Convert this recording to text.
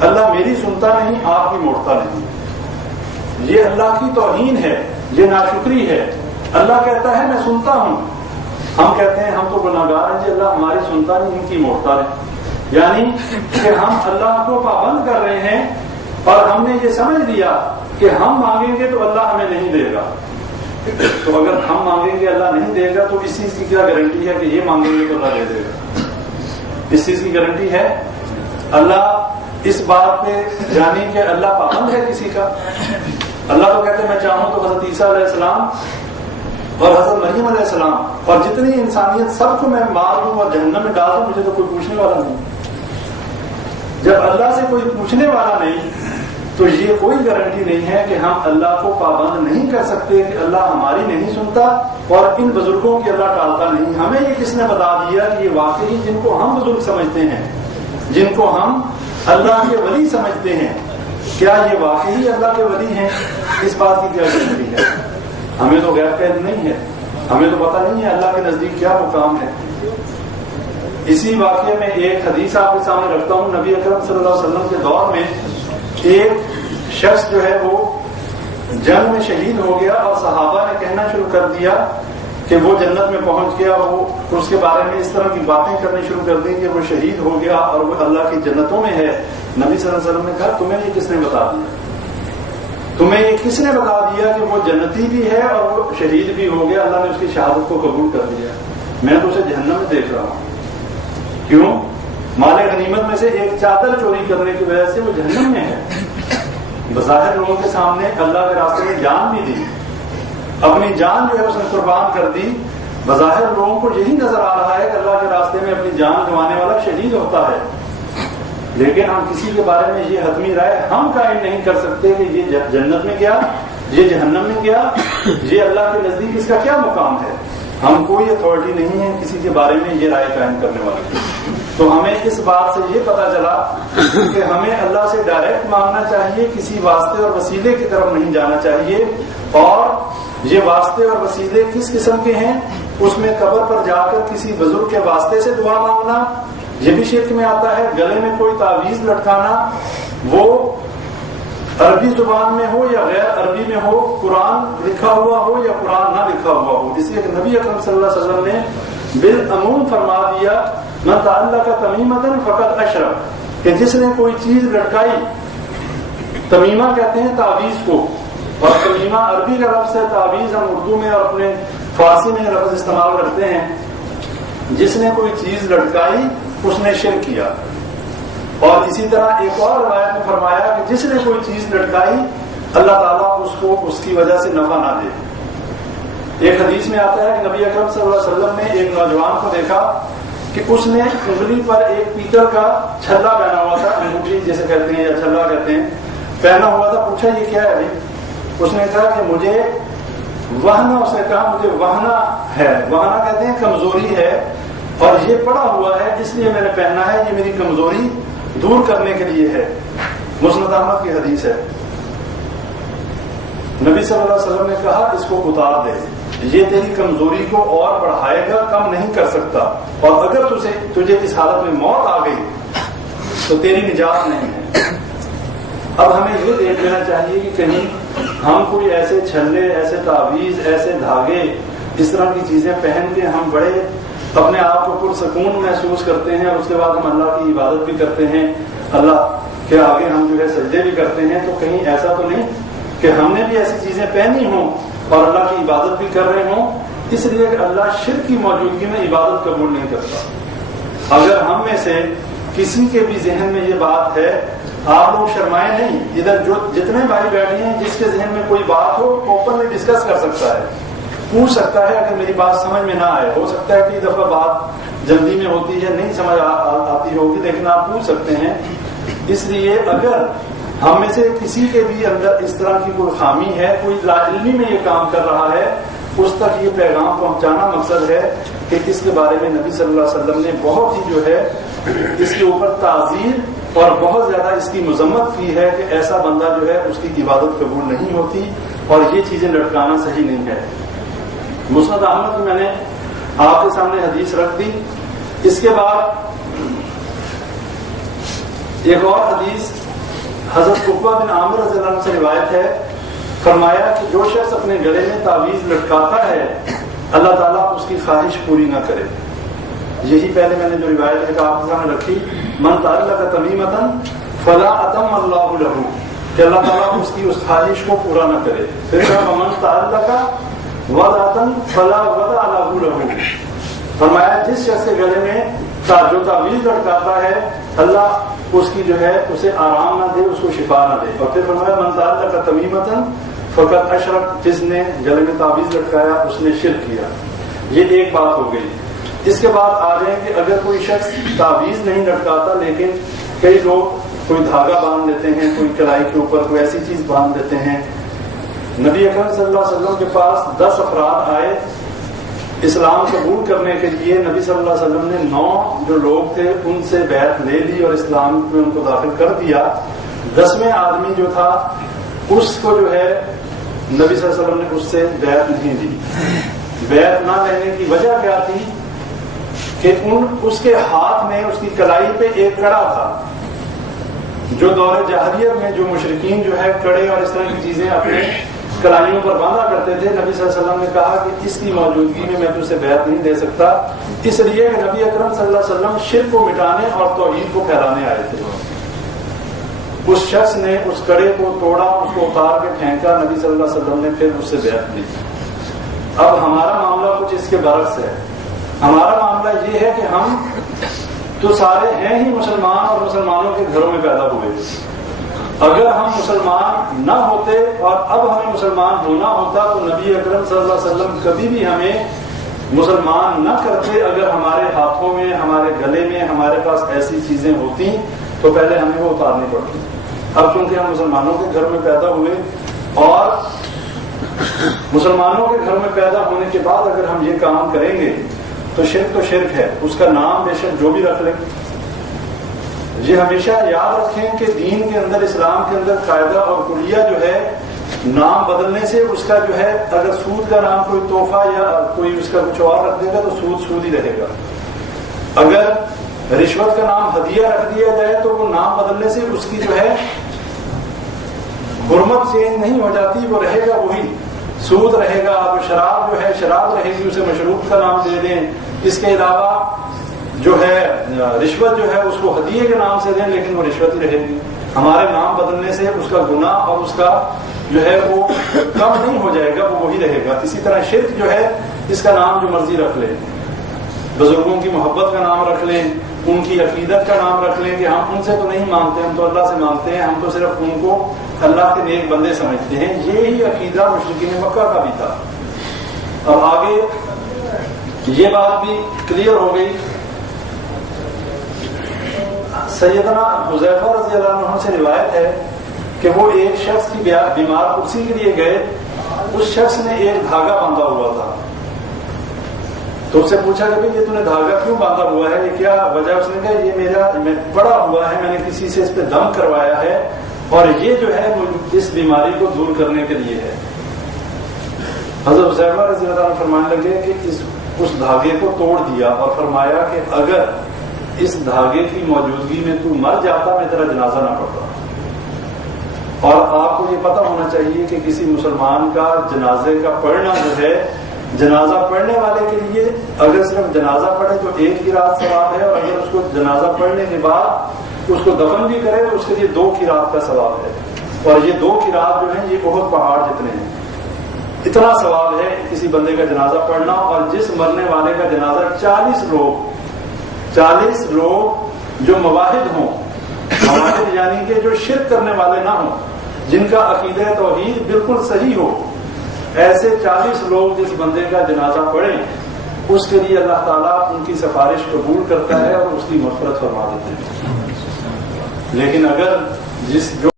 اللہ میری سنتا نہیں، آپ کی موڑتا نہیں. یہ اللہ کی توہین ہے، یہ ناشکری ہے. اللہ کہتا ہے میں سنتا ہوں، ہم کہتے ہیں ہم تو گناہگار ہیں جی، اللہ ہماری سنتا نہیں، ان کی موڑتا ہے. یعنی کہ ہم اللہ کو پابند کر رہے ہیں اور ہم نے یہ سمجھ لیا کہ ہم مانگیں گے تو اللہ ہمیں نہیں دے گا. تو اگر ہم مانگیں گے اللہ نہیں دے گا تو اس چیز کی کیا گارنٹی ہے کہ یہ مانگیں گے تو اللہ دے دے گا؟ اس چیز کی گارنٹی ہے؟ اللہ اس بات پہ جانی کہ اللہ پابند ہے کسی کا. اللہ تو کہتے ہیں میں چاہوں تو حضرت عیسیٰ علیہ السلام اور حضرت مریم علیہ السلام اور جتنی انسانیت سب کو میں مار دوں اور جہنم میں ڈال دوں، مجھے تو کوئی پوچھنے والا نہیں. جب اللہ سے کوئی پوچھنے والا نہیں تو یہ کوئی گارنٹی نہیں ہے کہ ہم اللہ کو پابند نہیں کر سکتے کہ اللہ ہماری نہیں سنتا اور ان بزرگوں کی اللہ ٹالتا نہیں. ہمیں یہ کس نے بتا دیا کہ یہ واقعی جن کو ہم بزرگ سمجھتے ہیں، جن کو ہم اللہ کے ولی سمجھتے ہیں، کیا یہ واقعی اللہ کے ولی ہیں؟ اس بات کی کیا گارنٹی ہے؟ ہمیں تو غیب کا علم نہیں ہے، ہمیں تو پتہ نہیں ہے اللہ کے نزدیک کیا مقام ہے. اسی واقعے میں ایک حدیث آپ کے سامنے رکھتا ہوں. نبی اکرم صلی اللہ علیہ وسلم کے دور میں ایک شخص جو ہے وہ جنگ میں شہید ہو گیا اور صحابہ نے کہنا شروع کر دیا کہ وہ جنت میں پہنچ گیا. وہ اس کے بارے میں اس طرح کی باتیں کرنی شروع کر دی کہ وہ شہید ہو گیا اور وہ اللہ کی جنتوں میں ہے. نبی صلی اللہ علیہ وسلم نے کہا تمہیں یہ کس نے بتا دیا؟ تمہیں یہ کس نے بتا دیا کہ وہ جنتی بھی ہے اور وہ شہید بھی ہو گیا؟ اللہ نے اس کی شہادت کو قبول کر دیا. میں تو اسے جہنم میں دیکھ رہا ہوں. کیوں؟ مال غنیمت میں سے ایک چادر چوری کرنے کی وجہ سے وہ جہنم میں ہے. بظاہر لوگوں کے سامنے اللہ کے راستے میں جان بھی دی، اپنی جان جو ہے اس نے قربان کر دی. بظاہر لوگوں کو یہی نظر آ رہا ہے کہ اللہ کے راستے میں اپنی جان گنوانے والا شہید ہوتا ہے. لیکن ہم کسی کے بارے میں یہ حتمی رائے ہم قائم نہیں کر سکتے کہ یہ جنت میں گیا، یہ جہنم میں گیا، یہ اللہ کے نزدیک اس کا کیا مقام ہے. ہم کوئی اتھارٹی نہیں ہے کسی کے بارے میں یہ رائے قائم کرنے والے. تو ہمیں اس بات سے یہ پتا چلا کہ ہمیں اللہ سے ڈائریکٹ مانگنا چاہیے، کسی واسطے اور وسیلے کی طرف نہیں جانا چاہیے. اور یہ واسطے اور وسیلے کس قسم کے ہیں؟ اس میں قبر پر جا کر کسی بزرگ کے واسطے سے دعا مانگنا یہ بھی شرک میں آتا ہے. گلے میں کوئی تعویذ لٹکانا، وہ عربی زبان میں ہو یا غیر عربی میں ہو، قرآن لکھا ہوا ہو یا قرآن نہ لکھا ہوا ہو. اس لیے کہ نبی اکرم صلی اللہ علیہ وسلم نے بالعموم فرما دیا من تعلق تمیمۃ فقد اشرک، کہ جس نے کوئی چیز لٹکائی، تمیمہ کہتے ہیں تعویذ کو، اور تمیمہ عربی کا لفظ ہے، تعویذ ہم اردو میں اور اپنے فارسی میں لفظ استعمال کرتے ہیں. جس نے کوئی چیز لٹکائی اس نے شرک کیا. اور اسی طرح ایک اور روایت میں فرمایا کہ جس نے کوئی چیز لٹکائی اللہ تعالیٰ اس کو اس کی وجہ سے نفع نہ دے. ایک حدیث میں آتا ہے کہ نبی اکرم صلی اللہ علیہ وسلم نے ایک نوجوان کو دیکھا کہ اس نے انگلی پر ایک پیتل کا چھلا پہنا ہوا تھا، انگوٹھی جیسے کہتے ہیں یا چھلا کہتے ہیں، پہنا ہوا تھا. پوچھا یہ کیا ہے بھائی؟ اس نے کہا کہ مجھے وہنا، اس نے کہا مجھے وہنا ہے. وہنا کہتے ہیں کمزوری ہے، اور یہ پڑا ہوا ہے اس لیے میں نے پہنا ہے، یہ میری کمزوری دور کرنے کے لیے ہے. مسند احمد کی حدیث ہے. نبی صلی اللہ علیہ وسلم نے کہا اس کو اتار دے، یہ تیری کمزوری کو اور بڑھائے گا، کم نہیں کر سکتا. اور اگر تجھے اس حالت میں موت آ گئی تو تیری نجات نہیں ہے. اب ہمیں یہ دیکھ لینا چاہیے کہ کہیں ہم کوئی ایسے چھلے، ایسے تعویذ، ایسے دھاگے، اس طرح کی چیزیں پہن کے ہم بڑے اپنے آپ کو پرسکون محسوس کرتے ہیں اور اس کے بعد ہم اللہ کی عبادت بھی کرتے ہیں، اللہ کے آگے ہم جو ہے سجدے بھی کرتے ہیں. تو کہیں ایسا تو نہیں کہ ہم نے بھی ایسی چیزیں پہنی ہوں اور اللہ کی عبادت بھی کر رہے ہوں، اس لیے کہ اللہ شرک کی موجودگی میں عبادت قبول نہیں کرتا. اگر ہم میں سے کسی کے بھی ذہن میں یہ بات ہے، آپ لوگ شرمائے نہیں، ادھر جو جتنے بھائی بیٹھے ہیں جس کے ذہن میں کوئی بات ہو اوپنلی ڈسکس کر سکتا ہے، پوچھ سکتا ہے. اگر میری بات سمجھ میں نہ آئے، ہو سکتا ہے کہ ایک دفعہ بات جلدی میں ہوتی ہے، نہیں سمجھ آتی ہوگی، لیکن آپ پوچھ سکتے ہیں. اس لیے اگر ہم میں سے کسی کے بھی اندر اس طرح کی کوئی خامی ہے، کوئی لا علمی میں یہ کام کر رہا ہے، اس تک یہ پیغام پہنچانا مقصد ہے کہ اس کے بارے میں نبی صلی اللہ علیہ وسلم نے بہت ہی جو ہے اس کے اوپر تعزیر اور بہت زیادہ اس کی مذمت کی ہے کہ ایسا بندہ جو ہے اس کی عبادت قبول نہیں ہوتی اور یہ چیزیں لٹکانا صحیح نہیں ہے. مسند احمد کی میں نے آپ کے سامنے حدیث رکھ دی. اس کے بعد ایک اور حدیث حضرت عقبہ بن عامر رضی اللہ عنہ سے روایت ہے، فرمایا کہ جو شخص اپنے گلے میں تعویذ لٹکاتا ہے اللہ تعالیٰ اس کی خواہش پوری نہ کرے. یہی پہلے میں نے جو روایت ہے کہ آپ کے سامنے رکھی، من تعلق تمیمۃ فلا اتم اللہ لہ، کہ اللہ تعالیٰ اس کی اس خواہش کو پورا نہ کرے. پھر کہا من تعلق وضعۃ فلا وضع لہ لہ، فرمایا جس شخص کے گلے میں جو تعویذ لٹکاتا ہے اللہ اس کی جو ہے اسے آرام نہ دے، اس کو شفا نہ دے. اور پھر فرمایا من تعلق تمیمۃ فقط اشرک، جس نے گلے میں تعویذ لٹکایا اس نے شرک کیا. یہ ایک بات ہو گئی. اس کے بعد آ جائیں کہ اگر کوئی شخص تعویذ نہیں لٹکاتا لیکن کئی لوگ کوئی دھاگا باندھ لیتے ہیں، کوئی کلائی کے اوپر کوئی ایسی چیز باندھ دیتے ہیں. نبی اکرم صلی اللہ علیہ وسلم کے پاس 10 افراد آئے اسلام قبول کرنے کے لیے. نبی صلی اللہ علیہ وسلم نے 9 جو لوگ تھے ان سے بیعت لے لی اور اسلام میں ان کو داخل کر دیا. 10ویں آدمی جو تھا اس کو جو ہے نبی صلی اللہ علیہ وسلم نے اس سے بیعت نہیں دی. بیعت نہ لینے کی وجہ کیا تھی کہ اس کے ہاتھ میں اس کی کلائی پہ ایک کڑا تھا. جو دور جاہلیت میں جو مشرکین جو ہے کڑے اور اس طرح کی چیزیں اپنے کلائیوں پر باندھا کرتے تھے. نبی صلی اللہ علیہ وسلم نے کہا کہ اس کی موجودگی میں تجھ سے بیعت نہیں دے سکتا، اس لیے کہ نبی اکرم صلی اللہ علیہ وسلم شرک کو مٹانے اور توحید کو پھیلانے آئے تھے. اس شخص نے اس کڑے کو توڑا، اس کو اتار کے پھینکا. نبی صلی اللہ علیہ وسلم نے پھر اس سے بیعت لی. اب ہمارا معاملہ کچھ اس کے برعکس ہے. ہمارا معاملہ یہ ہے کہ ہم تو سارے ہیں ہی مسلمان اور مسلمانوں کے گھروں میں پیدا ہوئے. اگر ہم مسلمان نہ ہوتے اور اب ہمیں مسلمان ہونا ہوتا تو نبی اکرم صلی اللہ علیہ وسلم کبھی بھی ہمیں مسلمان نہ کرتے. اگر ہمارے ہاتھوں میں، ہمارے گلے میں، ہمارے پاس ایسی چیزیں ہوتی تو پہلے ہمیں وہ اتارنی پڑتی. اب چونکہ ہم مسلمانوں کے گھر میں پیدا ہوئے اور مسلمانوں کے گھر میں پیدا ہونے کے بعد اگر ہم یہ کام کریں گے تو شرک ہے. اس کا نام بے شک جو بھی رکھ لیں. یہ ہمیشہ یاد رکھیں کہ دین کے اندر، اسلام کے اندر قاعدہ اور کلیہ جو ہے نام بدلنے سے اس کا جو ہے اگر سود کا نام کوئی تحفہ یا کوئی اس کا کچھ اور رکھ دے گا تو سود ہی رہے گا. اگر رشوت کا نام ہدیہ رکھ دیا جائے تو وہ نام بدلنے سے اس کی جو ہے حرمت چینج نہیں ہو جاتی، وہ رہے گا وہی. سود رہے گا. اب شراب جو ہے شراب رہے گی، اسے مشروب کا نام دے دیں. اس کے علاوہ جو ہے رشوت جو ہے اس کو ہدیے کے نام سے دیں لیکن وہ رشوت ہی رہے گی. ہمارے نام بدلنے سے اس کا گناہ اور اس کا جو ہے وہ کم نہیں ہو جائے گا، وہ وہی رہے گا. اسی طرح شرک جو ہے اس کا نام جو مرضی رکھ لیں. بزرگوں کی محبت کا نام رکھ لیں، ان کی عقیدت کا نام رکھ لیں کہ ہم ان سے تو نہیں مانگتے، ہم تو اللہ سے مانگتے ہیں، ہم تو صرف ان کو اللہ کے نیک بندے سمجھتے ہیں. یہی عقیدہ مشرکین مکہ کا بھی تھا. اب آگے یہ بات بھی کلیئر ہو گئی. سیدنا حذیفہ رضی اللہ عنہ سے روایت ہے کہ وہ ایک شخص کی بیمار کرسی کے لیے گئے. اس شخص نے ایک دھاگا باندھا ہوا تھا تو اس سے پوچھا کہ یہ تم نے دھاگا کیوں باندھا ہوا ہے، یہ کیا وجہ؟ اس نے کہا یہ میرا پڑا ہوا ہے، میں نے کسی سے اس پہ دم کروایا ہے اور یہ جو ہے وہ اس بیماری کو دور کرنے کے لیے ہے. حضرت حذیفہ رضی اللہ عنہ فرمانے لگے کہ اس دھاگے کو توڑ دیا اور فرمایا کہ اگر اس دھاگے کی موجودگی میں تو مر جاتا میں تیرا جنازہ نہ پڑتا. اور آپ کو یہ پتہ ہونا چاہیے کہ کسی مسلمان کا جنازے کا پڑھنا جو ہے، جنازہ پڑھنے والے کے لیے اگر صرف جنازہ پڑھے تو 1 قرات ثواب ہے، اور اگر اس کو جنازہ پڑھنے کے بعد اس کو دفن بھی کرے تو اس کے لیے 2 قرات کا ثواب ہے. اور یہ 2 قرات جو ہیں یہ بہت پہاڑ جتنے ہیں. اتنا ثواب ہے کسی بندے کا جنازہ پڑھنا. اور جس مرنے والے کا جنازہ 40 لوگ جو مواحد ہوں، مواحد یعنی کہ جو شرک کرنے والے نہ ہوں، جن کا عقیدہ توحید بالکل صحیح ہو، ایسے 40 لوگ جس بندے کا جنازہ پڑھیں اس کے لیے اللہ تعالیٰ ان کی سفارش قبول کرتا ہے اور اس کی مغفرت فرما دیتے ہیں. لیکن اگر جو